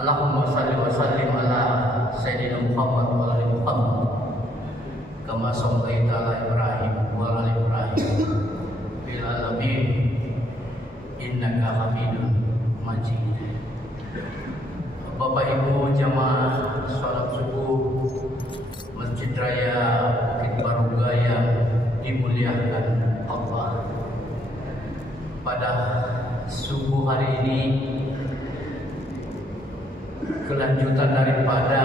Allahumma salli wa sallim ala Sayyidina Muhammad wa ala Muhammad kama shallaita ala Ibrahim wa ala Ibrahim fil alamin innaka Hamidum Majid. Bapak Ibu jamaah salat subuh Masjid Raya Bukit Baruga yang dimuliakan Allah. Pada subuh hari ini kelanjutan daripada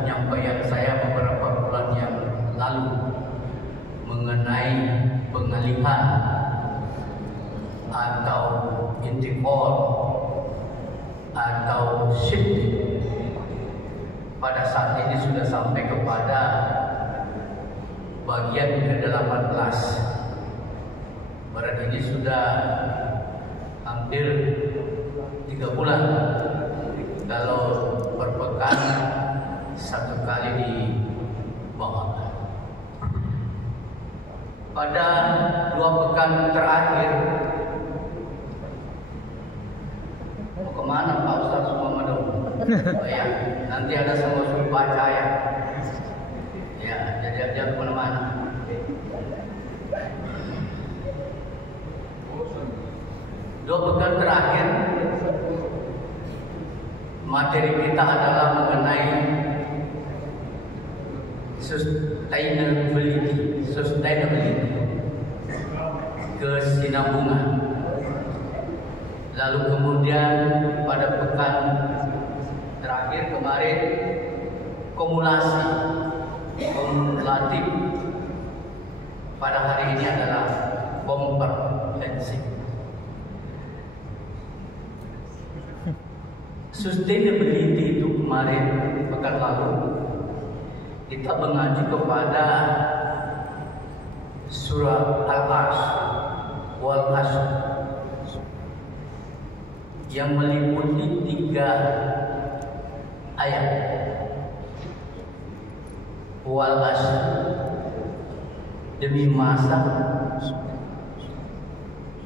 penyampaian saya beberapa bulan yang lalu mengenai pengalihan atau intikal atau shifting. Pada saat ini sudah sampai kepada bagian ke-18. Berarti ini sudah hampir 3 bulan. Kalau per pekan 1 kali dibawakan. Pada 2 pekan terakhir, mau kemana Pak Ustaz Muhammad? Oh ya, nanti ada semua suruh baca ya. Ya, jadi kemana-mana. 2 pekan terakhir materi kita adalah mengenai sustainability, kesinambungan. Lalu kemudian pada pekan terakhir kemarin kumulatif. Pada hari ini adalah komprehensif. Sustainability itu kemarin pekan lalu kita mengaji kepada surah Al-Asr wal Asr yang meliputi 3 ayat. Wal Asr demi masa,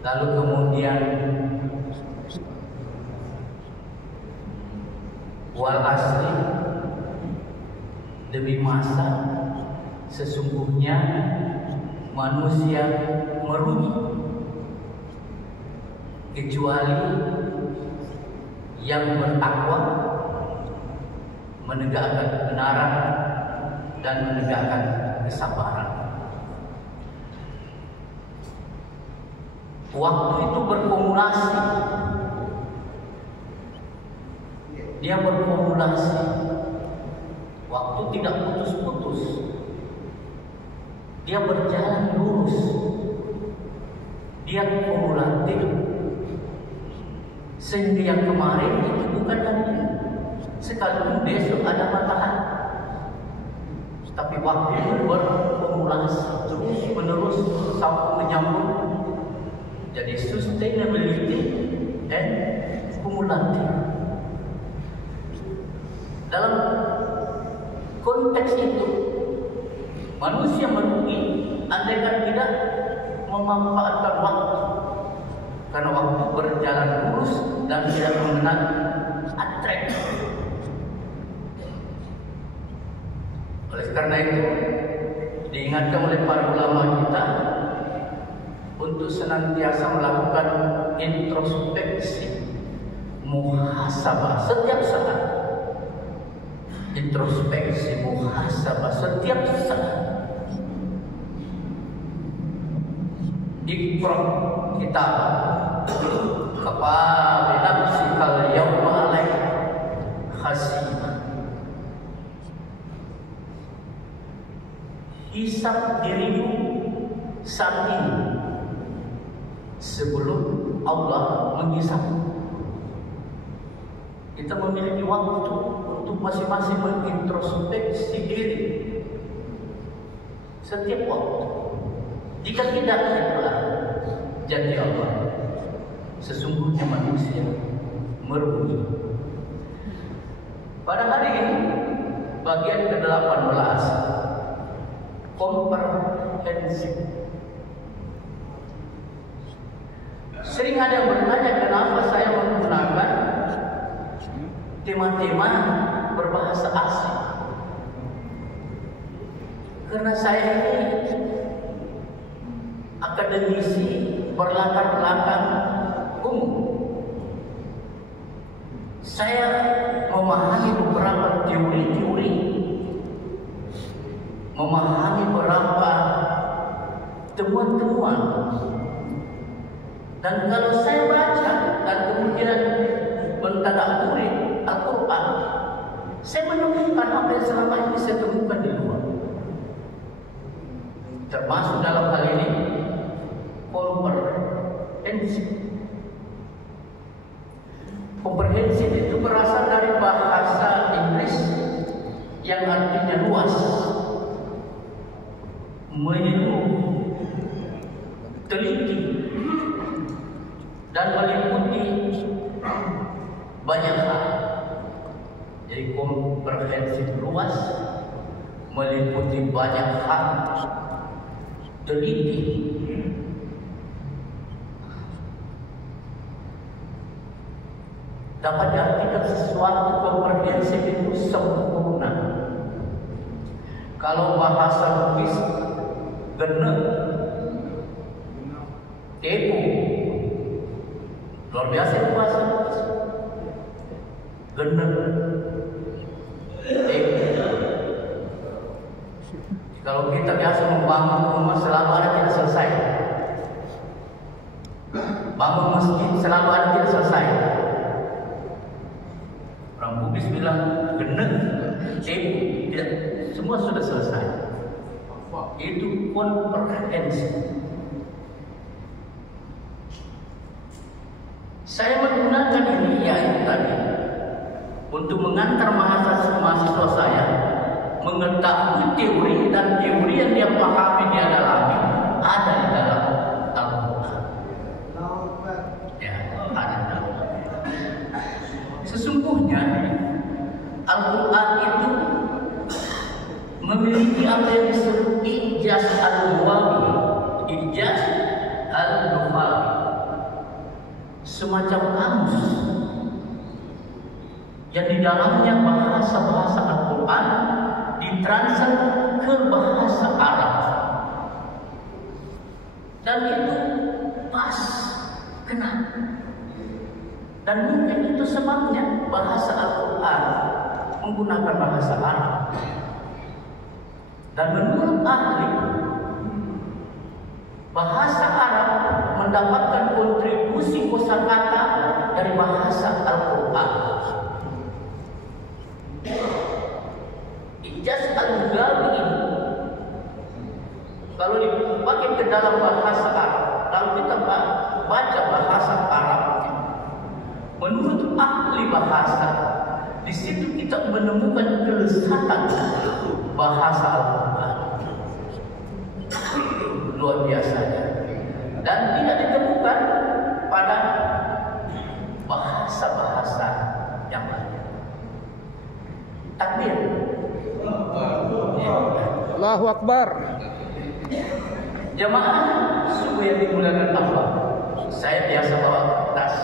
lalu kemudian wal asri demi masa, sesungguhnya manusia merugi kecuali yang bertakwa, menegakkan kebenaran dan menegakkan kesabaran. Waktu itu berkumulasi. Dia berkumulasi. Waktu tidak putus-putus. Dia berjalan lurus. Dia kumulatif. Sehingga yang kemarin itu bukan lagi. Sekalipun besok ada matahari. Tapi waktu itu berkumulasi terus menerus sampai menyambung. Jadi sustainability and kumulatif. Dalam konteks itu manusia merugi andaikan tidak memanfaatkan waktu, karena waktu berjalan lurus dan tidak mengenal atrek. Oleh karena itu diingatkan oleh para ulama kita untuk senantiasa melakukan introspeksi, muhasabah setiap saat. Introspeksi, muhasabah setiap saat. Iqra kitab kafa bi nafsikal yawma alaik hasibah. Hisab dirimu saat ini sebelum Allah menghisab. Kita memiliki waktu untuk masing-masing mengintrospeksi diri setiap waktu. Jika tidak, itulah janji Allah. Sesungguhnya manusia merugi. Pada hari ini bagian ke-18 komprehensif. Sering ada yang bertanya kenapa saya menggunakan tema-tema berbahasa asing. Karena saya ini akademisi berlatar belakang umum. Saya memahami beberapa teori-teori, memahami beberapa temuan-temuan. Dan kalau saya baca dan kemudian mentadabburi Al-Quran, saya menemukan apa yang selama ini saya temukan di luar. Termasuk dalam hal ini komprehensif. Komprehensif itu berasal dari bahasa Inggris yang artinya luas, menyeluruh, teliti, dan meliputi banyak hal. Jadi komprehensif luas, meliputi banyak hal, teliti. Dapat diartikan sesuatu komprehensif itu sempurna. Kalau bahasa Bugis, genep, tepu, luar biasa itu bahasa Bugis. Genep, tepu. Kalau kita biasa membangun rumah, selalu ada tidak selesai. Bangun masjid selalu ada tidak selesai. Orang Bugis bilang genep, tepu, tidak, semua sudah selesai. Itu komprehensif. Saya menggunakan ini tadi untuk mengantar mahasiswa saya mengetahui teori dan teori yang dia pahami, dia dalami, ada di dalam Al-Quran. Ya, ada di dalam. Sesungguhnya Al-Quran itu memiliki apa yang disebut ijaz al-lughwi, ijaz al-lughwi, semacam kamus yang di dalamnya bahasa-bahasa Al-Quran ditranslate ke bahasa Arab, dan itu pas, kena. Dan mungkin itu sebabnya bahasa Al-Quran menggunakan bahasa Arab. Dan menurut ahli, bahasa Arab mendapatkan kontribusi kosakata dari bahasa Al-Quran. Ijaz al-lughwi ini kalau dipakai ke dalam bahasa Arab, kalau kita baca bahasa Arab, menurut ahli bahasa, di situ kita menemukan kelezatan bahasa Al-Quran. Luar biasanya. Dan tidak ditemukan pada bahasa-bahasa yang lain. Takbir. Allahu Akbar. Jamaah subuh yang dimuliakan Allah, saya biasa bawa kertas,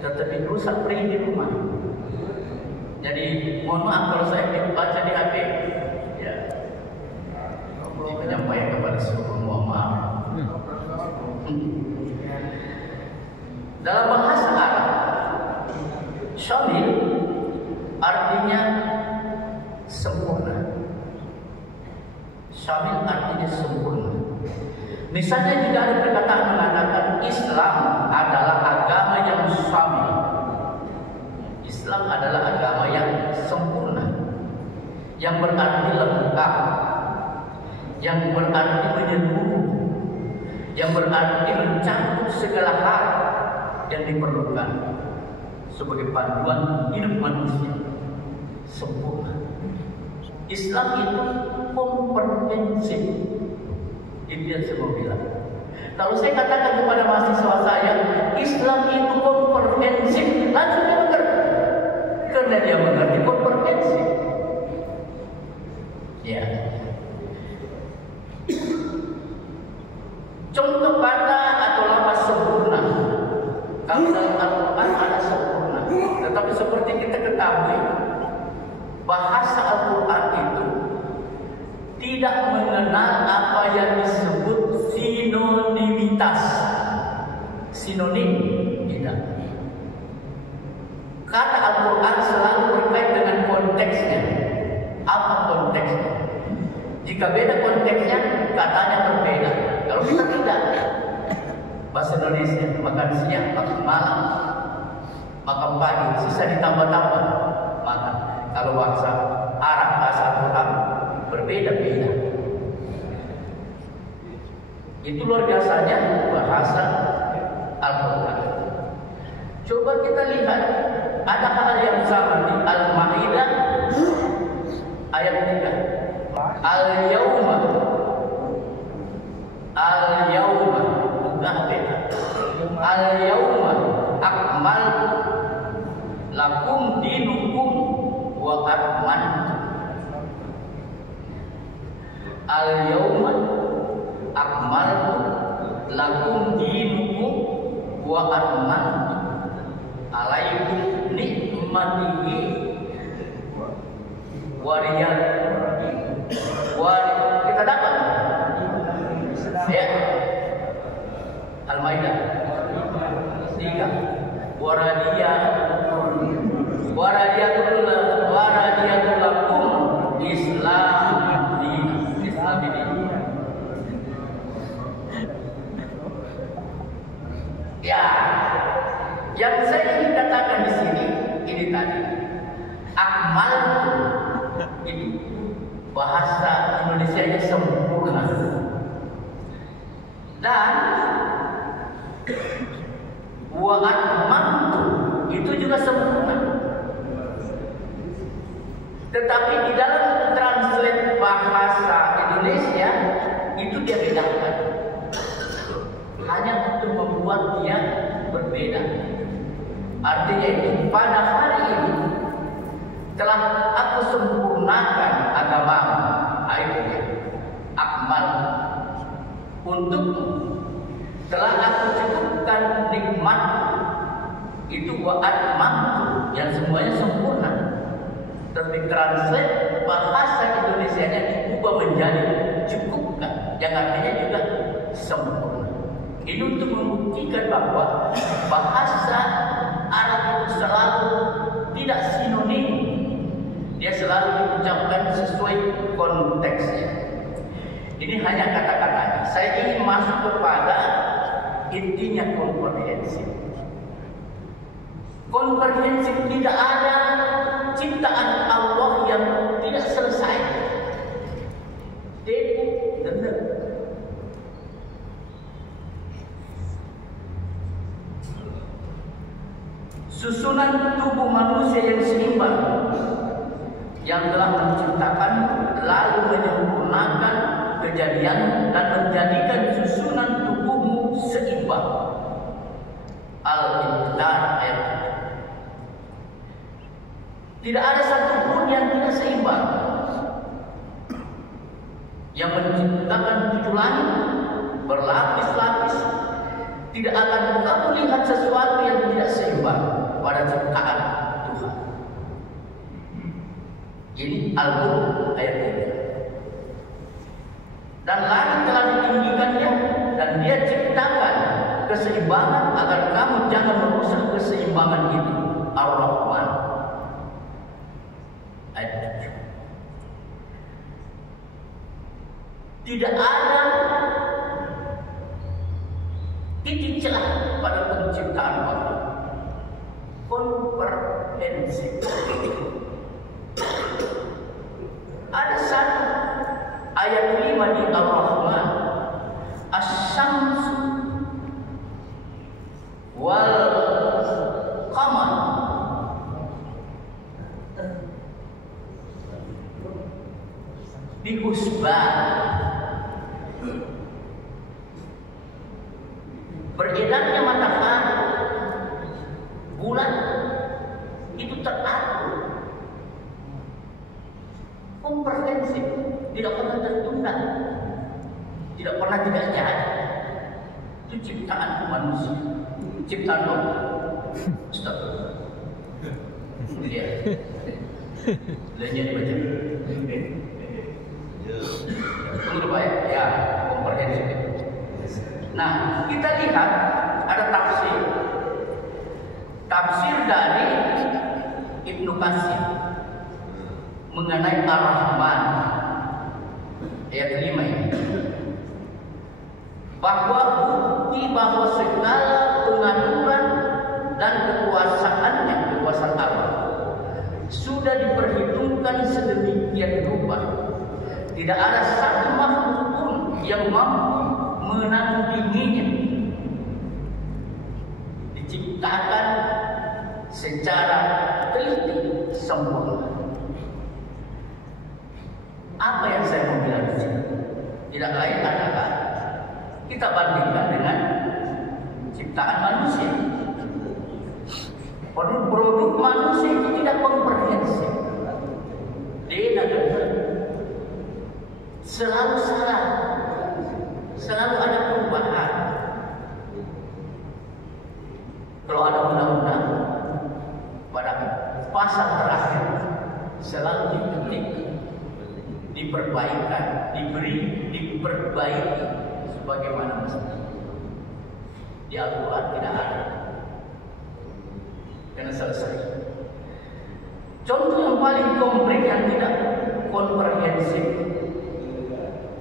tetapi rusak print di rumah. Jadi mohon maaf kalau saya baca di HP. Ya, ini penyampaian kepada seluruh, mohon maaf. Dalam bahasa Arab, syamil artinya sempurna. Syamil artinya sempurna. Misalnya jika ada perkataan mengatakan Islam adalah agama yang syamil. Islam adalah agama yang sempurna, yang berarti lengkap, yang berarti menyeluruh, yang berarti mencakup segala hal yang diperlukan sebagai panduan hidup manusia sempurna. Islam itu komprehensif. Itu yang saya mau bilang. Kalau saya katakan kepada mahasiswa saya, Islam itu komprehensif, langsung dia mengerti. Karena dia mengerti komprehensif. Ya. Contoh kata atau lafaz sempurna. Kalau dalam Al-Quran ada sempurna. Tetapi seperti kita ketahui, bahasa Al-Quran itu tidak mengenal apa yang disebut sinonimitas. Sinonim tidak. Kata Al-Quran selalu berkait dengan konteksnya. Apa konteksnya? Jika beda konteksnya, katanya berbeda. Kalau kita tidak, bahasa Indonesia makan siang, makan malam, makan pagi, sisa ditambah-tambah makan. Kalau bahasa Arab, bahasa Al-Quran berbeda-beda. Itu luar biasanya bahasa Al-Quran. Coba kita lihat, ada hal yang sama di Al-Maidah ayat 3. Al-Yawma, bukan beda. Al-Yawma akmaltu lakum dinukum wa atmamtu. Al-Yawma akmaltu lakum dinukum wa atmamtu alaikum nikmatihi wariyat. Kita dapat ya Al-Maidah 3 waradiyatul lakum Islam ini. Ya, yang saya ingin katakan di sini ini tadi akmal itu bahasa Indonesia-nya sempurna, dan wa atmamtu itu juga sempurna. Tetapi di dalam translate bahasa Indonesia itu dia bedakan, hanya untuk membuat dia berbeda. Artinya ini, pada hari ini telah aku sempurnakan agama akhirnya akmal untukmu, telah aku cukupkan nikmat itu wa atmamtu yang semuanya sempurna. Tapi translate bahasa Indonesianya diubah menjadi cukupkan, yang artinya juga sempurna. Ini untuk membuktikan bahwa bahasa Arab itu selalu tidak sinonim. Dia selalu diucapkan sesuai konteksnya. Ini hanya kata-katanya. Saya ingin masuk kepada intinya komprehensif. Komprehensif, tidak ada ciptaan Allah yang tidak selesai. Benar. Susunan tubuh manusia yang seimbang, yang telah menciptakan lalu menyempurnakan kejadian dan menjadikan susunan tubuhmu seimbang. Al-Insan ayat 7. Tidak ada satupun yang tidak seimbang. Yang menciptakan 7 langit berlapis-lapis, tidak akan kamu lihat sesuatu yang tidak seimbang pada ciptaan Tuhan. Ini Al-Mulk ayat 3. Dan langit telah ditinggikannya, dan dia ciptakan keseimbangan agar kamu jangan merusak keseimbangan itu. Ar-Rahman ayat 7. Tidak ada titik celah pada penciptaan Allah. Komprehensif. Ada satu ayat 5 di Ar-Rahman, Asy-Syamsu wal Qamar bihusban. Beredarnya matahari, bulan itu teratur, komprehensif, tidak pernah tertunda, tidak pernah tidak jadi. Itu ciptaan manusia, ciptaan Allah. Astagfirullah. Lihat. Lainnya dibaca. Tunggu Pak ya, komprehensif. Nah, kita lihat ada tafsir. Tafsir dari Ibnu Katsir mengenai Ar-Rahman ayat 5 ini. Bahwa bukti bahwa segala pengaturan dan kekuasaan Allah sudah diperhitungkan sedemikian rupa. Tidak ada satu makhluk pun yang mampu menandinginya. Diciptakan secara teliti sempurna. Apa yang saya mau bilang di sini? Tidak lain adalah kita bandingkan dengan ciptaan manusia. Produk manusia itu tidak komprehensif. Dia selalu salah, selalu ada perubahan. Kalau ada undang-undang pada pasal terakhir selalu dipetik, diperbaikan, diperbaiki sebagaimana mestinya. Di Al-Quran tidak ada. Karena selesai. Contoh yang paling konkret yang tidak komprehensif,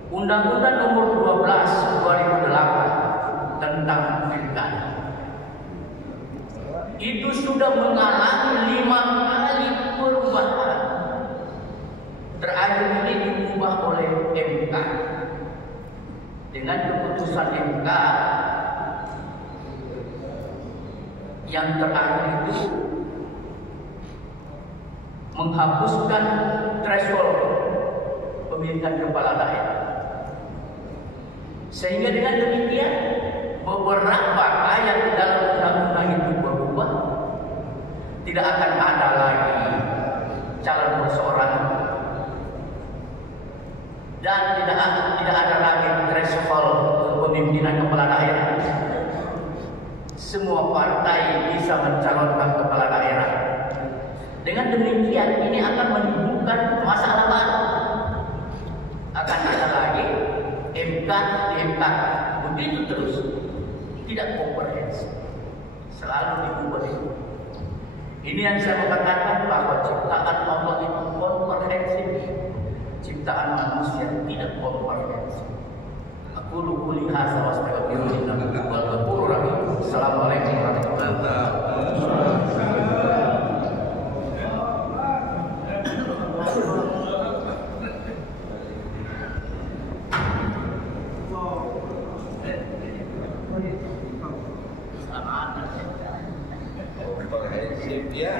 Undang-Undang Nomor 12 2008 tentang pilkada. Itu sudah mengalami 5 kali perubahan. Terakhir ini diubah oleh MK. Dengan keputusan MK yang terakhir itu menghapuskan threshold pemilihan kepala daerah. Sehingga dengan demikian beberapa ayat di dalam undang-undang itu berubah. Tidak akan ada lagi calon perseorangan dan tidak ada lagi threshold kepemimpinan kepala daerah. Semua partai bisa mencalonkan kepala daerah. Dengan demikian ini akan menimbulkan masalah baru. Akan ada lagi MK di MK. Begitu terus. Tidak komprehensif. Selalu diubah. Ini yang saya katakan bahwa ciptaan Allah itu komprehensif. Ciptaan manusia tidak komprehensif. Aku quli hadza wa astaghfirullah wal ghafurur rahim. Assalamualaikum warahmatullahi wabarakatuh. Ya.